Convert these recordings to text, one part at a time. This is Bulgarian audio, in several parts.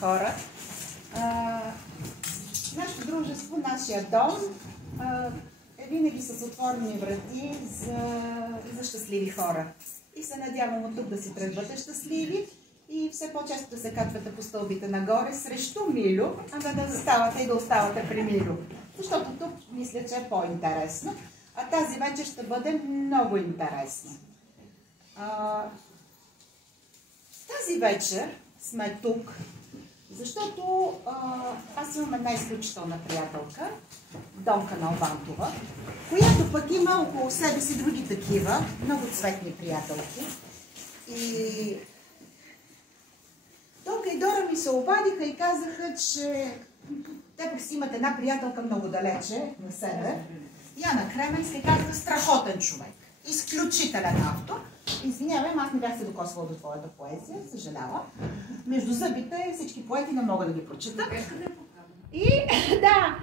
Хора. Нашето дружество, нашия дом е винаги с отворени врати за щастливи хора. И се надявам от тук да си тръгвате щастливи и все по-често да се качвате по стълбите нагоре срещу Милю, а да заставате и да оставате при Милю. Защото тук мисля, че е по-интересно. А тази вечер ще бъде много интересна. Тази вечер сме тук, защото аз имам една изключителна приятелка, Донка Налбантова, която пък има около себе си други такива, много цветни приятелки. И Донка и Дора ми се обадиха и казаха, че те пък си имат една приятелка много далече на север. Яна Кременска, и казаха страхотен човек, изключителен автор. Извинявай, аз не бях се докосвала до твоята поезия, съжалявам. Между зъбите всички поети не мога да ги прочета. И да.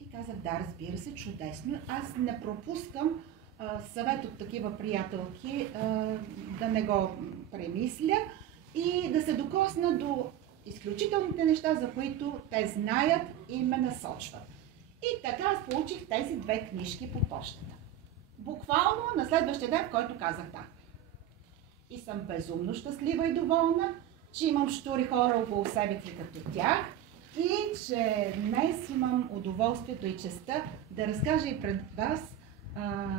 И казах, да, разбира се, чудесно. Аз не пропускам съвет от такива приятелки да не го премисля и да се докосна до изключителните неща, за които те знаят и ме насочват. И така аз получих тези две книжки по пощата. Буквално на следващия ден, в който казах да. И съм безумно щастлива и доволна, че имам щури хора около себе си като тях и че днес имам удоволствието и честта да разкажа и пред вас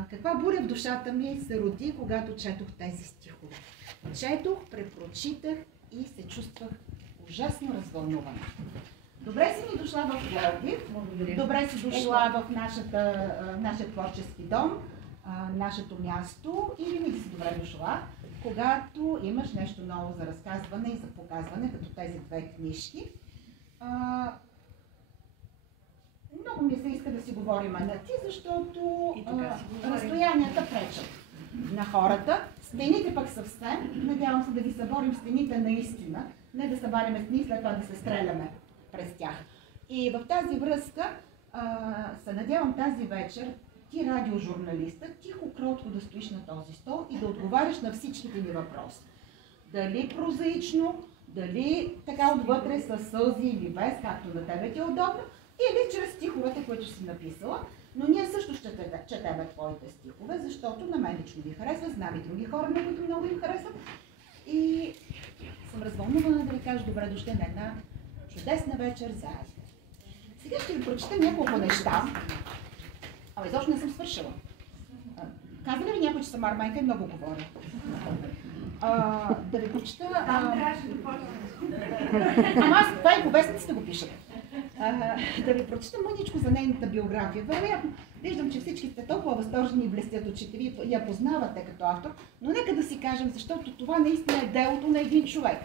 каква буря в душата ми се роди, когато четох тези стихове. Четох, препрочитах и се чувствах ужасно развълнувана. Добре си ми дошла в Пловдив, добре си дошла в нашия творчески дом, нашето място и винаги си добре дошла, когато имаш нещо ново за разказване и за показване, като тези две книжки. Много ми се иска да си говорим на ти, защото разстоянията пречат на хората. Стените пък съвсем, надявам се да ви съборим стените наистина, не да събаряме стени и след това да се стреляме през тях. И в тази връзка се надявам тази вечер ти, радиожурналиста, тихо, кротко да стоиш на този стол и да отговаряш на всичките ни въпроси. Дали прозаично, дали така отвътре с сълзи или без, както на тебе ти е удобно, или чрез стиховете, които си написала. Но ние също ще четеме твоите стихове, защото на мен лично ви харесва, знам и други хора, на които много им харесват. И съм развълнувана да ви кажа добре дошли на една чудесна вечер заедно. Сега ще ви прочета няколко неща. Ама изобщо не съм свършила. Каза ли ви някой, че съм арменка и много говоря? Да ви прочета... Ама аз това и по вестниците го пишат. Да ви прочета мъничко за нейната биография. Вероятно, виждам, че всички сте толкова възторжени и блестят очите ви, я познавате като автор, но нека да си кажем, защото това наистина е делото на един човек.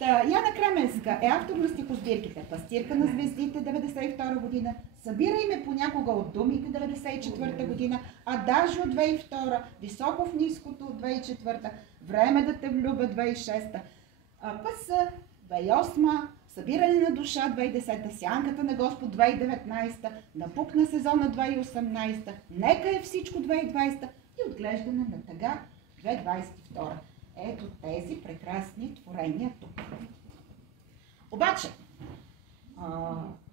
Яна Кременска е автор на стихосбирките Пастирка на звездите 1992 година, Събирай ме понякога от думите 1994 година, Адажо 2002, Високо в ниското 2004, Време да те влюбя 2006, ПС 2008, Събиране на душа 2010, Сянката на Господ 2019, Напук на сезона 2018, Нека е всичко 2020 и Отглеждане на тъга 2022. Ето тези прекрасни творения тук. Обаче,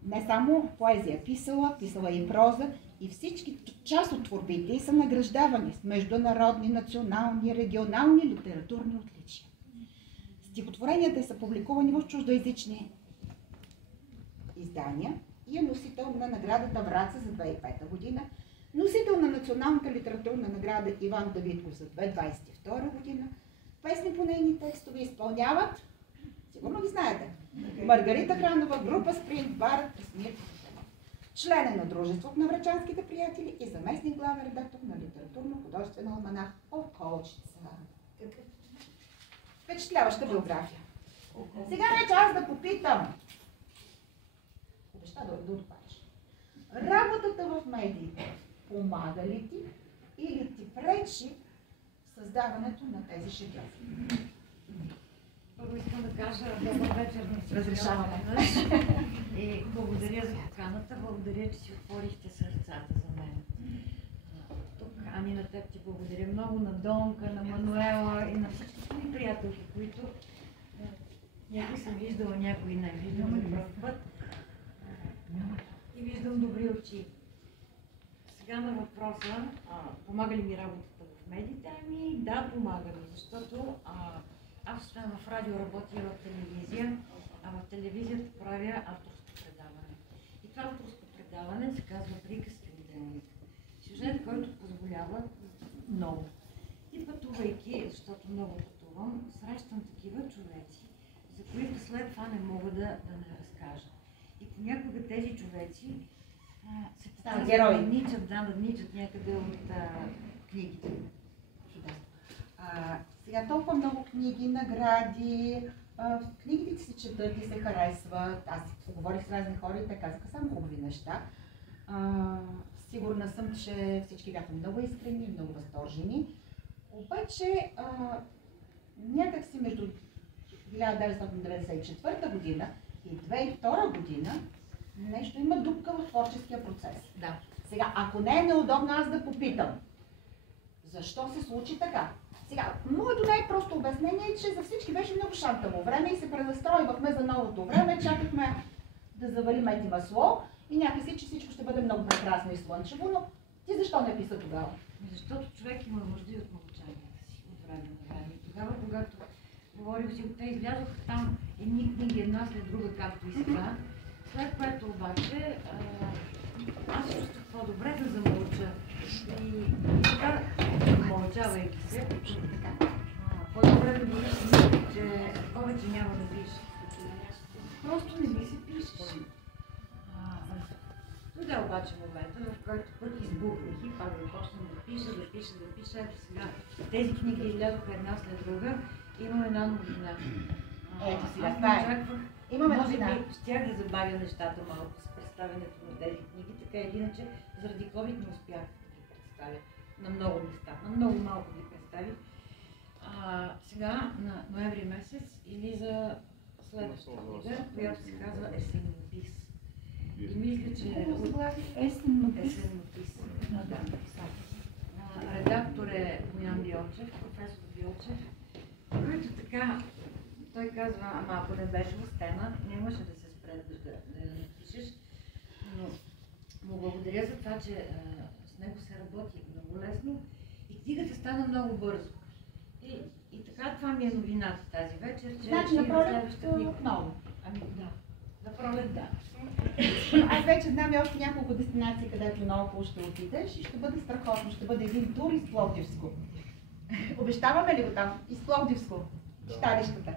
не само поезия писала и проза, и всички част от творбите ѝ са награждавани с международни, национални, регионални литературни отличия. Стихотворенията са публикувани в чуждоезични издания и е носител на наградата Враца за 2005 година, носител на националната литературна награда Иван Давидков за 2022 година. Песни по нейни текстове изпълняват, сигурно ги знаете, Маргарита Хранова, група Спринт Бар, Красмир, член на Дружеството на врачанските приятели и заместник главен редактор на литературно-художествена алманах Околчица. Впечатляваща биография. Сега вече аз да попитам. Обеща да отпадеш. Работата в медиите помага ли ти или ти пречи създаването на тези шедьоври? Първо искам да кажа добър вечер на всички. Разрешаваме. И благодаря за поканата, благодаря, че си отворихте сърцата за мен. Тук, Ани, на теб ти благодаря много, на Донка, на Мануела и на всички, имам приятелки, които някой съм виждала, някой не виждам за първ път. И виждам добри очи. Сега на въпроса, помага ли ми работата в медиите? Ами да, помага ми, защото аз освен в радио работя и в телевизия, а в телевизията правя авторско предаване. И това авторско предаване се казва Приказки от Делник. Сюжет, който позволява много. И пътувайки, защото много пътувам, срещам такива човеци, за които след това не мога да не разкажа. И понякога тези човеци се надничат някъде от книгите. Сега толкова много книги, награди, книгите ти се четат и се харесват. Аз поговорих с разни хора и те казаха само хубави неща. Сигурна съм, че всички бяха много искрени, много възторжени. Обаче някак си между 1994 година и 2002 година нещо има дупка в творческия процес. Да. Сега, ако не е неудобно, аз да попитам, защо се случи така? Сега, моето най-просто обяснение е, че за всички беше много шантаво време и се пренастройвахме за новото време, чакахме да завалим ети масло и някакси, че всичко ще бъде много прекрасно и слънчево, но ти защо не писа тогава? Защото човек има нужда и от мълчанието си, от време на време. И тогава, когато говорих си, те излязоха там едни книги, една след друга, както и сега, след което обаче аз чувствах по-добре да замълча. И така, мълчавайки се, по-добре да мисля, че повече няма да пише. Просто не ми се пише. Тогава обаче момента, в който пък избухнах и пак да почнем да пиша. Ето сега тези книги излязоха една след друга. Имам една новина. Ето сега, това е. Имаме може новина. би щях да забавя нещата малко с представянето на тези книги, така иначе заради COVID не успях да ги представя на много места. На много малко ги представих. Сега на ноември месец излиза следващата книга, която се казва Есенопис. И мисля, че Есенопис. Редактор е Боян Биолчев, професор Биолчев, който така, той казва, ама ако не беше в стена, нямаше да се спре да я напишеш, но му благодаря за това, че с него се работи много лесно и книгата стана много бързо. И така, това ми е новината тази вечер, че значи на пролет отново. Ами да, на пролет да. Аз вече знам и още няколко дестинации, където много ще отидеш и ще бъде страхотно. Ще бъде един тур из Пловдивско. Обещаваме ли го там? Из Пловдивско. Читалищата.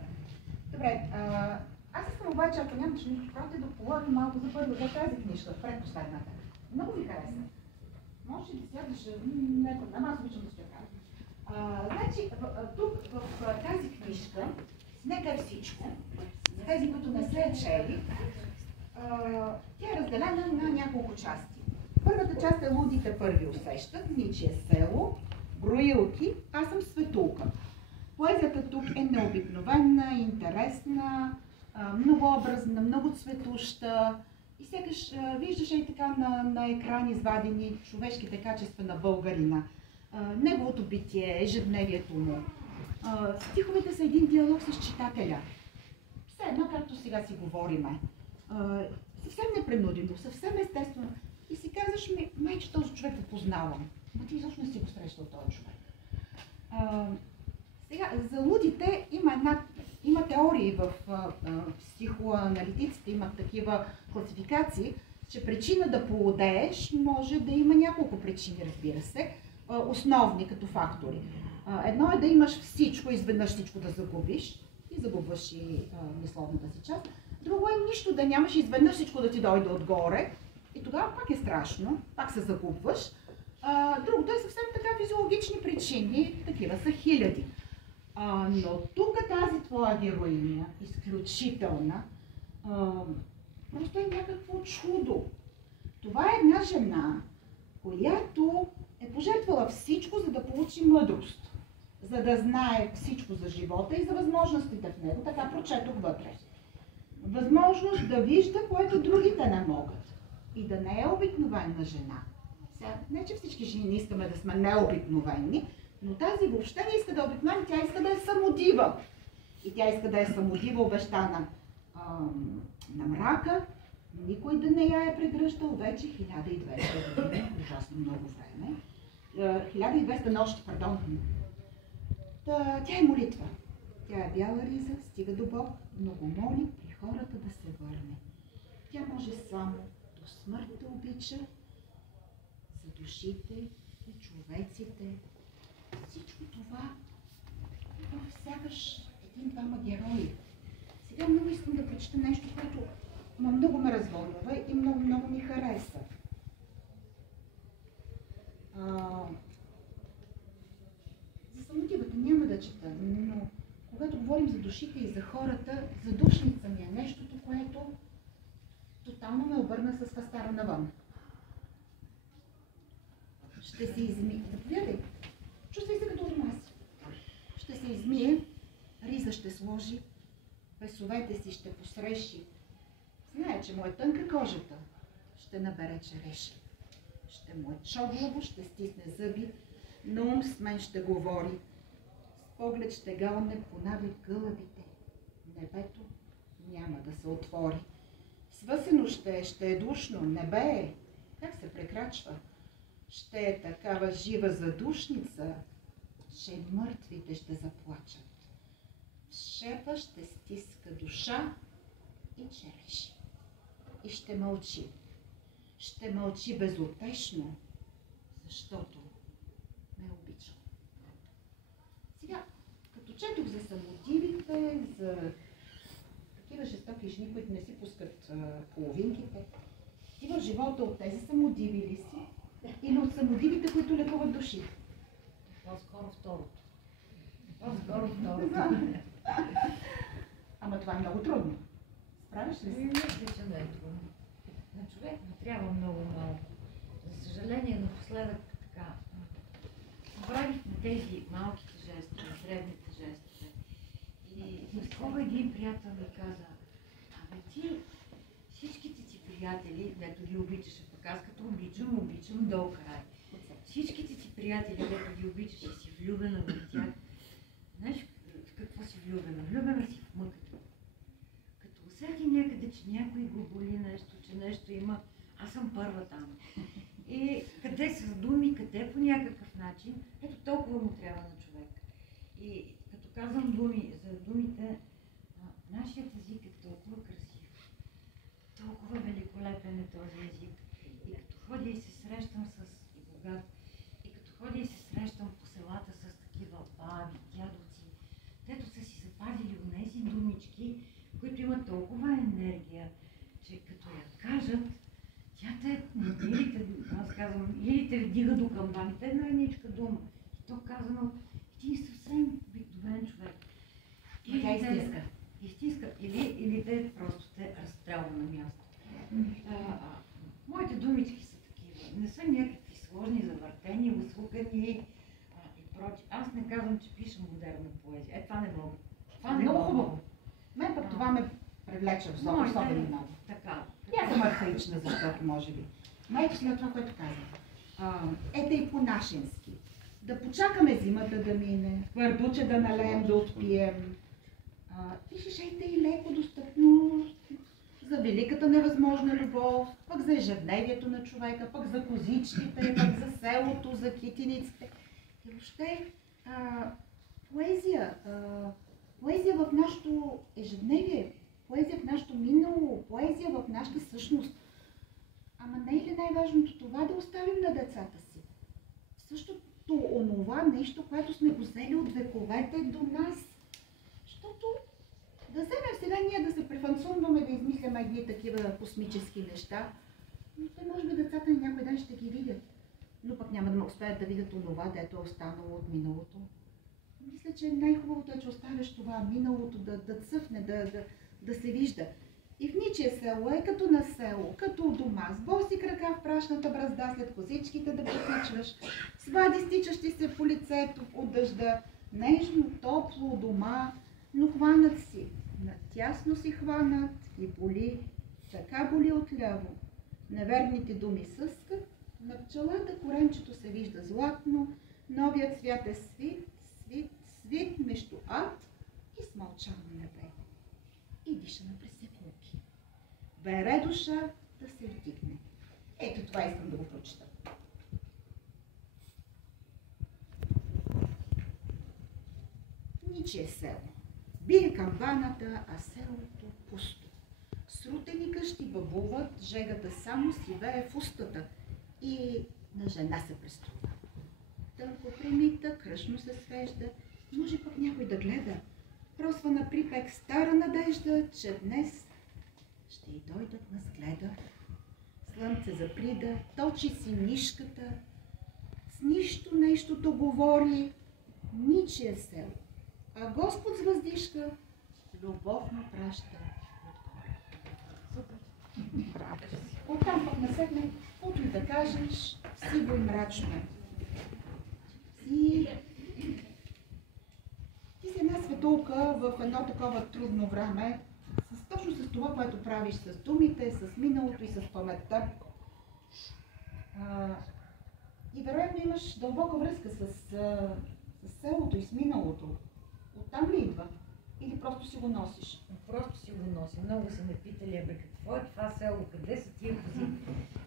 Добре, аз искам обаче, ако нямаш нищо против, да поговорим малко за първо за тази книжка, предпоследната. Много ви хареса. Може да сядаш, не проблем, аз обичам да ще кажа. Значи, тук в тази книжка, нека е всичко, за тези, които не се е чели, тя е разделена на няколко части. Първата част е Лудите първи усещат, Ничие село, Броилки, аз съм Светулка. Поезията тук е необикновена, интересна, многообразна, много цветуща и сякаш виждаш и така на екран извадени човешките качества на българина. Неговото битие, ежедневието му. Стиховете са един диалог с читателя. Все едно, както сега си говориме. Съвсем непринудено, съвсем естествено. И си казваш ми, майче, този човек го познавам. Но ти изобщо не си го срещал този човек. Сега, за лудите има теории в психоаналитиците, имат такива класификации, че причина да полудееш може да има няколко причини, разбира се, основни като фактори. Едно е да имаш всичко, изведнъж всичко да загубиш и загубваш и мисловната си част. Друго е нищо да нямаш, изведнъж всичко да ти дойде отгоре и тогава пак е страшно, пак се загубваш. Другото е съвсем така физиологични причини, такива са хиляди. Но тук тази твоя героиня, изключителна, просто е някакво чудо. Това е една жена, която е пожертвала всичко, за да получи мъдрост, за да знае всичко за живота и за възможностите в него, така прочетох вътре. Възможност да вижда, което другите не могат и да не е обикновена жена. Сега, не че всички жени не искаме да сме необикновени, Но тази въобще не иска да е обикновена, тя иска да е самодива. И тя иска да е самодива, обещана на мрака. Никой да не я е прегръщал вече 1200 години, ужасно много време. 1200 нощи, пардон. Тя е молитва. Тя е бяла риза, стига до Бог, много моли при хората да се върне. Тя може само до смърт да обича, за душите, за човеците. Всичко това в сякаш един-двама герои. Сега много искам да прочета нещо, което много ме развълнува и много ми хареса. За самотивата няма да чета, но когато говорим за душите и за хората, задушница ми е нещото, което тотално ме обърна с хастара навън. Ще се измие. Заповядай. Чувствай се като у дома си. Ще се измие, риза ще сложи, песовете си ще посреши. Знае, че му е тънка кожата. Ще набере череши. Ще му е чоглаво, ще стисне зъби, на ум с мен ще говори. С поглед ще галне по навик гълъбите. Небето няма да се отвори. Свъсено ще е душно, небе е. Как се прекрачва? Ще е такава жива задушница, че мъртвите ще заплачат. В шепа ще стиска душа и череши. И ще мълчи. Ще мълчи безутешно, защото ме обича. Сега, като четох за самотивите, за такива жестоки жени, които не си пускат половинките, ти в живота от тези самодиви ли си? Или от самодивите, които лекуват души? По-скоро второто. По-скоро второто. Ама това е много трудно. Справиш ли се? Мисля, че не е трудно. На човек му трябва много малко. За съжаление, напоследък така. Правихме тези малките жестове, средните жестове. И наскоро един приятел ми каза: абе ти, всичките ти приятели, дето ги обичаше, пък аз като обичам до край. Всичките ти приятели, дето ги обичаш и си влюбена в тях, знаеш в какво си влюбена? Влюбена си в мъката. Като усети някъде, че някой го боли нещо, че нещо има, аз съм първа там. И къде са думи, къде по някакъв начин, ето толкова му трябва на човек. И като казвам думи, за думите, нашият език е толкова красив, толкова великолепен е този език. И като ходя и се срещам с богат, и като ходя и се срещам по селата с такива баби, дядовци, дето са си запазили онези думички, които имат толкова енергия, че като я кажат, тя те, аз казвам, или те вдига до камбаните, една едничка дума. И то казано от един съвсем обикновен човек. И тя изтиска. Изтиска. Или те просто те разстрелва на място. Моите думички са такива. Не са някакви сложни, завъртени, услукани и прочи. Аз не казвам, че пиша модерна поезия. Това не мога. Това не много мога. хубаво. Мен пък това ме привлече особено много. Така. Аз съм архаична, защото може би. Майка си на това, което казах. Ете и по-нашенски. Да почакаме зимата да мине, върдуче да налеем, да отпием. Пишеш ете и леко, достъпно за великата невъзможна любов, пък за ежедневието на човека, пък за козичките, пък за селото, за китиниците. И въобще поезия. Поезия в нашето ежедневие, поезия в нашето минало, поезия в нашата същност. Ама не е ли най-важното това да оставим на децата си? Същото онова нещо, което сме го взели от вековете до нас. Защото да вземем сега ние да се префансунваме, да измисляме едни такива космически неща, но те може би децата ни някой ден ще ги видят. Но пък няма да успеят да видят онова, дето е останало от миналото. Мисля, че най-хубавото е, че оставяш това миналото да цъфне, да се вижда. И в ничие село е като на село, като у дома, с боси крака в прашната бразда, след козичките да потичваш, с вади стичащи се по лицето от дъжда, нежно, топло у дома, но хванат си, натясно си хванат и боли, така боли отляво. Неверните думи съскат, на пчелата коренчето се вижда златно, Новият свят е свит между ад и смълчано небе. И диша на пресекунки. Бере душа да се вдигне. Ето това искам да го прочета. Ничие село. Бие камбаната, а селото пусто. Срутени къщи бъбуват, жегата само си вее в устата и на жена се преструва. Тънко примита, кръшно се свежда, може пък някой да гледа. Просва на припек стара надежда, че днес ще й дойдат на сгледа. Слънце заприда, точи си нишката, с нищо нещото говори, ничие село. А Господ с въздишка любовно праща отгоре. Браво! Оттам пък наседне, каквото и да кажеш, сиво и мрачно е. Ти си една светулка в едно такова трудно време, точно с това, което правиш с думите, с миналото и с паметта. И вероятно имаш дълбока връзка с селото и с миналото. Оттам ли идва? Или просто си го носиш? Просто си го нося. Много са ме питали, какво е това село, къде са тия кози?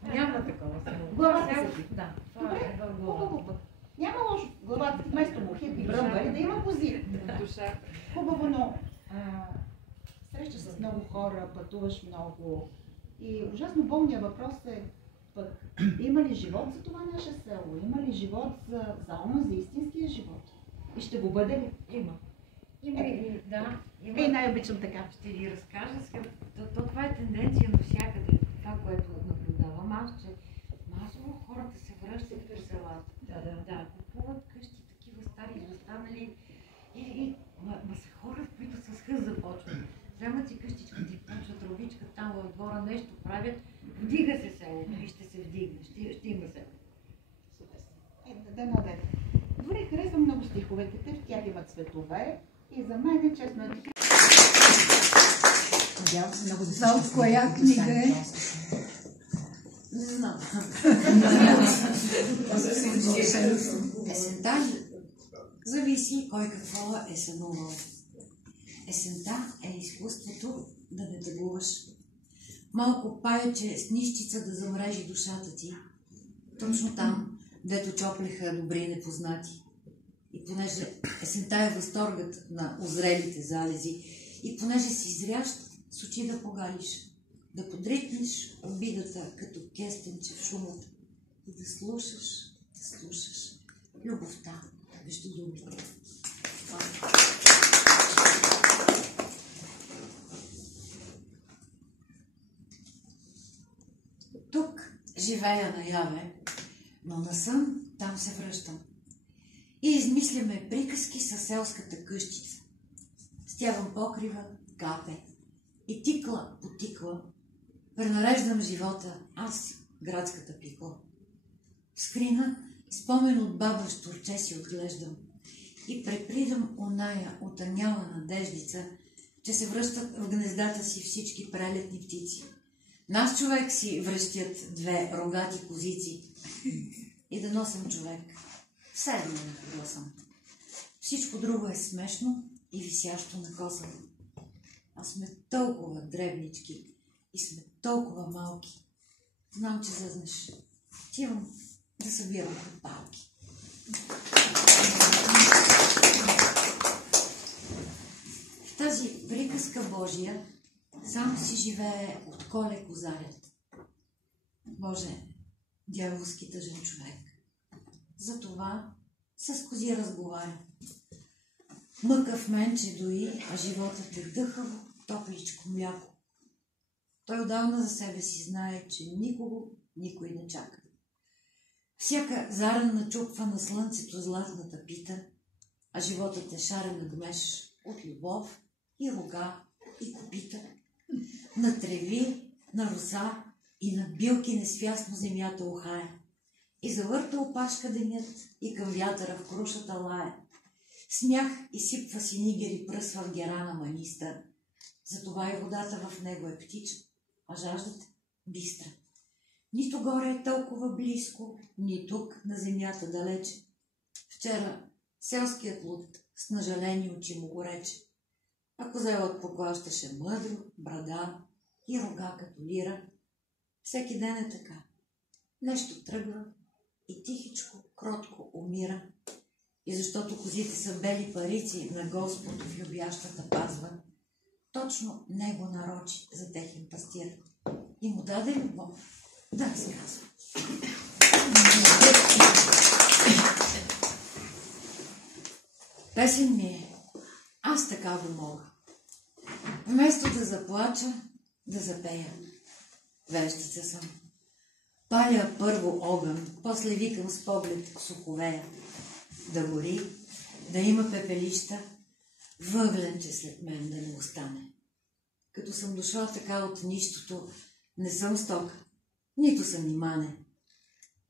Няма такова село. Главата си. Да, това добре, е в главата. Няма лошо в главата си, вместо мухит и бръмбари, да има кози. Душа. Хубаво, но срещаш с много хора, пътуваш много. И ужасно болният въпрос е пък, има ли живот за това наше село? Има ли живот за истинския живот? И ще го бъде ли? Има. Има. Най-обичам така. Ще ви разкажа сега. Това е тенденция навсякъде. Това, което наблюдавам аз, че масово хората се връщат в селата. Да, купуват къщи такива стари, изостанали. Ма са хора, които с хъс започват. Вземат си къщичката и почват ровичка там в двора, нещо правят. Вдига се селото и ще се вдигне. Ще има село. Супер. Добре, харесвам много стиховете, в тях имат цветове и за мен, честно е така. Надявам се много да се от коя книга е? Не знам. Есента зависи кой какво е сънувал. Есента е изкуството да не тъгуваш. Малко паече с нищица да замрежи душата ти. Точно там, дето чоплеха добри непознати. И понеже есента е възторгът на озрелите залези, и понеже си зрящ, с очи да погалиш, да подритнеш обидата като кестенче в шумата и да слушаш любовта между думите. Тук живея наяве, но насън там се връщам. И измисляме приказки със селската къщица. Стягам покрива, капе и тикла по тикла пренареждам живота аз, градската пикла. В скрина спомен от баба щурче си отглеждам и препридам оная отъняла надеждица, че се връщат в гнездата си всички прелетни птици. Наш човек си връщат две рогати козици и да носим човек. Все едно не гласам. Всичко друго е смешно и висящо на косъм. А сме толкова дребнички и сме толкова малки. Знам, че зъзнеш. Отивам да събирам палки. В тази приказка Божия сам си живее от коле козарят. Боже, дяволски тъжен човек. Затова с кози разговаря. Мъка в мен, че дои, а животът е дъхаво, топличко мляко. Той отдавна за себе си знае, че никой не чака. Всяка заран начупва на слънцето златната пита, а животът е шарен гмеж от любов и рога и копита. На треви, на роса и на билки несвясно земята ухае. И завърта опашка денят и към вятъра в крушата лае. Смях изсипва си нигер и пръсва в герана маниста. Затова и водата в него е птича, а жаждата бистра. Нито горе е толкова близко, ни тук на земята далече. Вчера селският луд с нажалени очи му го рече. А козелът поклащаше мъдро, брада и рога като лира. Всеки ден е така. Нещо тръгва и тихичко, кротко умира. И защото козите са бели парици на Господ в любящата пазва, точно него нарочи за техен пастир и му даде любов да разказва. Песен ми е. Аз така го мога. Вместо да заплача, да запея. Вещица съм. Паля първо огън, после викам с поглед суховея. Да гори, да има пепелища, въгленче след мен да не остане. Като съм дошла така от нищото, не съм стока, нито съм имане.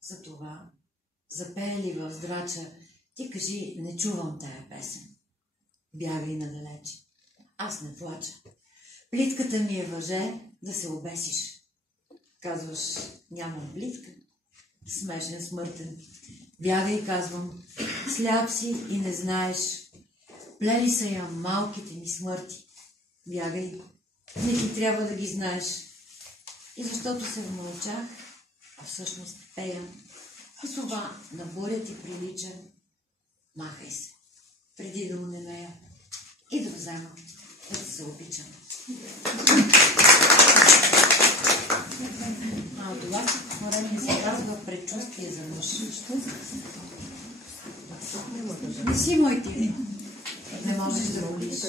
Затова, запее ли в здрача, ти кажи, не чувам тая песен. Бягай надалече. Аз не плача. Плитката ми е въже да се обесиш. Казваш, нямам плитка. Смешен, смъртен. Бягай, казвам, сляп си и не знаеш. Плели са я малките ми смърти. Бягай, не ти трябва да ги знаеш. И защото се вмълчах, а всъщност пея, и това на буря ти прилича, махай се, преди да онемея и да взема, да се обичам. А това стихотворение се казва предчувствие за мъж. Не си мой ти, не можеш да молиш.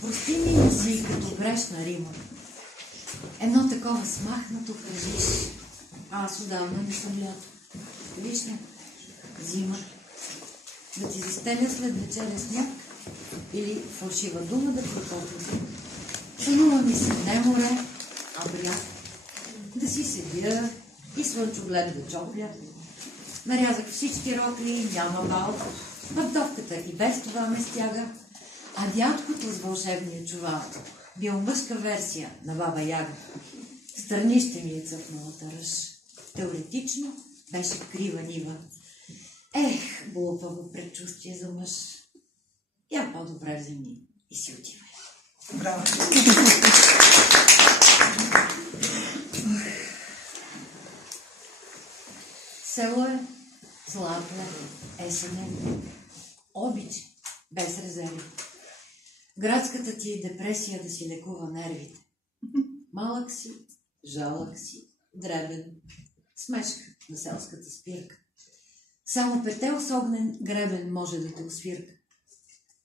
Прости ми си като грешна Рима. Едно такова смахнато кажиш, а аз отдавна не съм лято. Вижте, зима. Да ти застеля след вечеря сняг или фалшива дума да протопля. Сънува ми се не море, а бряг. Да си седя и слънчоглед да чопля. Нарязах всички рокли, няма бал. Пътовката и без това ме стяга. А дядкото с вълшебния чувал бил мъжка версия на баба Яга. Стърнище ми е цъфналата ръж. Теоретично беше крива нива. Ех, глупаво предчувствие за мъж. Я по-добре вземи и си отивай. Браво! Село е, злато е, есен е, обич без резерви. Градската ти депресия да си лекува нервите. Малък си, жалък си, дребен, смешка на селската спирка. Само петел с огнен гребен може да те освирка.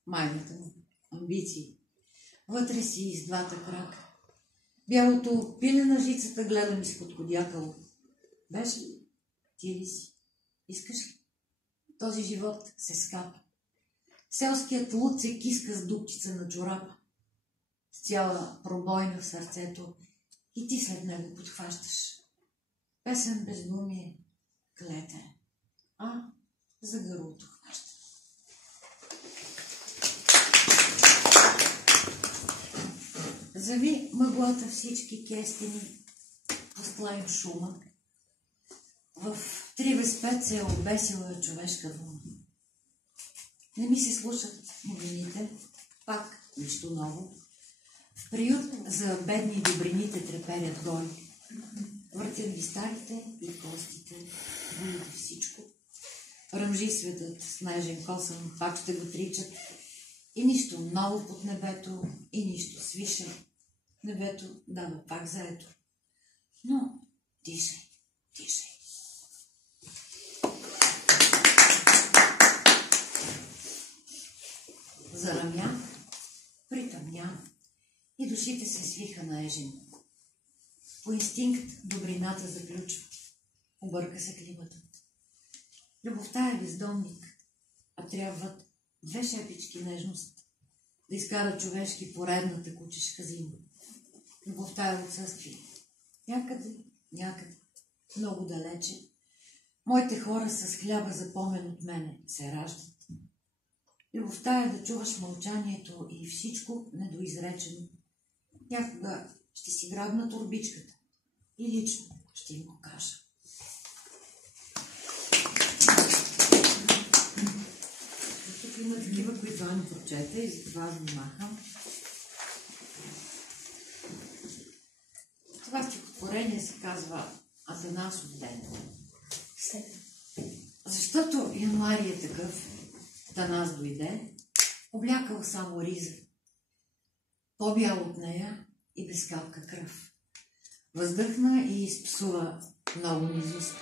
Майната му, амбиции, вътре си с двата крака. Бялото пиле на жицата гледам изпод кодякало. Беше ли? Ти ли си? Искаш ли? Този живот се скапа. Селският луд се киска с дупчица на чорапа. С цяла пробойна в сърцето и ти след него подхващаш. Песен безумие, клете, а за гърлото хваща. Зави мъглата всички кестени, постлаем шума. В 3 без 5 се е обесила човешка дума. Не ми се слушат новините, пак нищо ново. В приют за бедни добрините треперят голи. Въртят ги старите и костите, болите всичко. Ръмжи светът с нежен косъм, пак ще го тричат. И нищо ново под небето, и нищо свише. Небето дава пак заето. Но дишай, дишай. Зарамя, притъмня и душите се свиха на ежен. По инстинкт добрината заключва. Обърка се климатът. Любовта е бездомник, а трябват 2 шепички нежност да изкара човешки поредната кучешка зима. Любовта е отсъствие. Някъде, много далече. Моите хора с хляба за помен от мене се раждат. Любовта е да чуваш мълчанието и всичко недоизречено. Някога ще си грабна турбичката и лично ще им го кажа. има такива, които Ани прочете и затова ви махам. Това стихотворение се казва Атанасов ден. Защото януари е такъв, Атанас дойде, облякал само риза, по-бял от нея и без капка кръв. Въздъхна и изпсува много низост.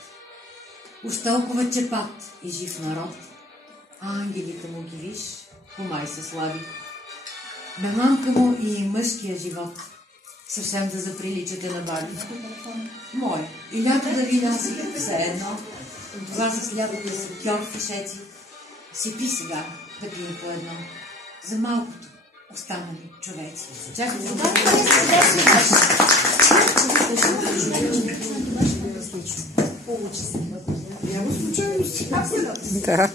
Уж толкова чепат и жив народ, а ангелите му ги виж, помай са слаби. Бе мамка му и мъжкия живот, съвсем да заприличате на баби. Мой, и лято да ви носи, все едно, това с лятото са кьор фишеци. Сипи сега да пием по едно, за малкото останали човеци. Чакайте. Получи се. Няма случайност. Да.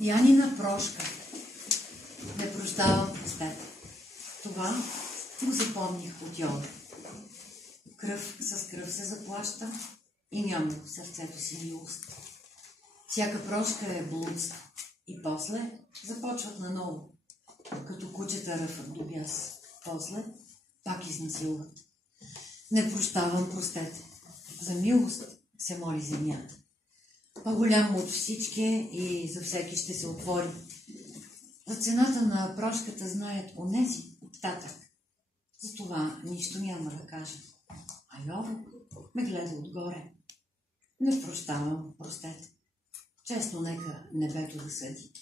Янина прошка. Не прощавам простете. Това го запомних от Йова. Кръв с кръв се заплаща и няма в сърцето си милост. Всяка прошка е блудство и после започват наново, като кучета ръфат до бяс. После пак изнасилват. Не прощавам простете. За милост се моли земята. По-голямо от всички и за всеки ще се отвори. За цената на прошката знаят онези оттатък. Затова нищо няма да кажа. А Йово ме гледа отгоре. Не прощавам, простете. Честно нека небето да съди.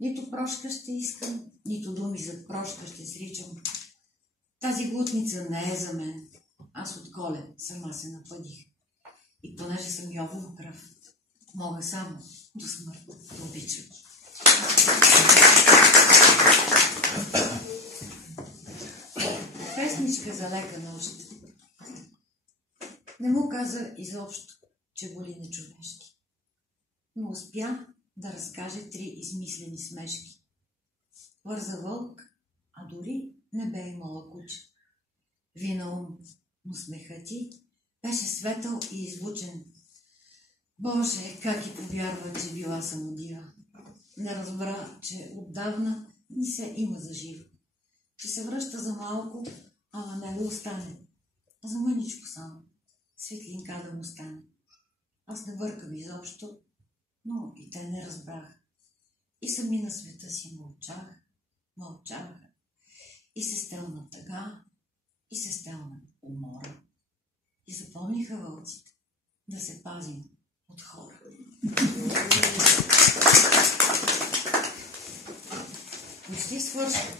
Нито прошка ще искам, нито думи за прошка ще сричам. Тази глутница не е за мен. Аз от коле сама се напъдих. И понеже съм Йовова кръв, мога само до смърт да обичам. Песничка за лека нощ. Не му каза изобщо, че боли нечовешки, но успя да разкаже 3 измислени смешки. Върза вълк, а дори не бе имала куче. Вина ум, но смехът ти беше светъл и излучен. Боже, как и повярва, че била самодива. Не разбра, че отдавна не се има за живо. Че се връща за малко, ама не да остане. За мъничко само. Светлинка да му стане. Аз не бъркам изобщо, но и те не разбраха. И сами на света си мълчаха. И се стелна тъга, и се стелна умора. И запомниха вълците да се пазим от хора. Почти свършва.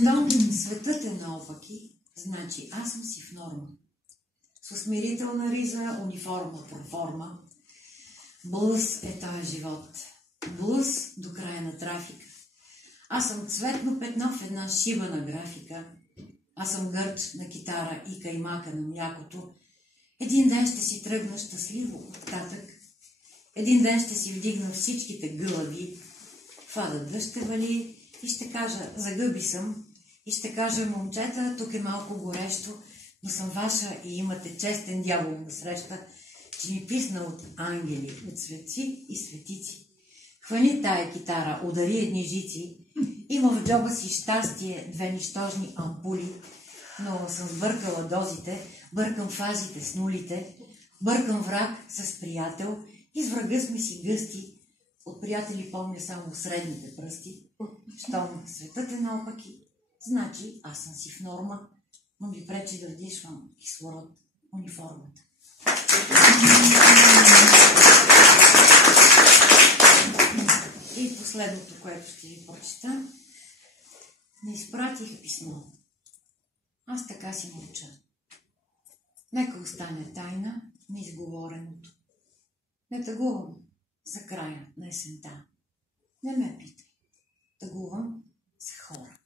Щом светът е наопаки, значи аз съм си в норма. С усмирителна риза, униформа, проформа. Блъз е този живот. Блъз до края на трафика. Аз съм цветно петно в една шибана графика. Аз съм гърч на китара и каймака на млякото. Един ден ще си тръгна щастливо оттатък. Един ден ще си вдигна всичките гълъби. Фада дъжд ще вали и ще кажа, загъби съм. И ще кажа, момчета, тук е малко горещо, но съм ваша и имате честен дявол на среща, че ми писна от ангели, от светци и светици. Хвани тая китара, удари едни жици, има в джоба си щастие 2 нищожни ампули, но съм сбъркала дозите, бъркам фазите с нулите, бъркам враг с приятел и с врага сме си гъсти. От приятели помня само средните пръсти. Щом светът е наопаки, значи аз съм си в норма, но ми пречи да вдишвам кислород униформата. И последното, което ще ви прочита, не изпратих писмо. Аз така си мълча. Нека остане тайна на изговореното. Не тъгувам за края на есента. Не ме питай. Тъгувам за хора.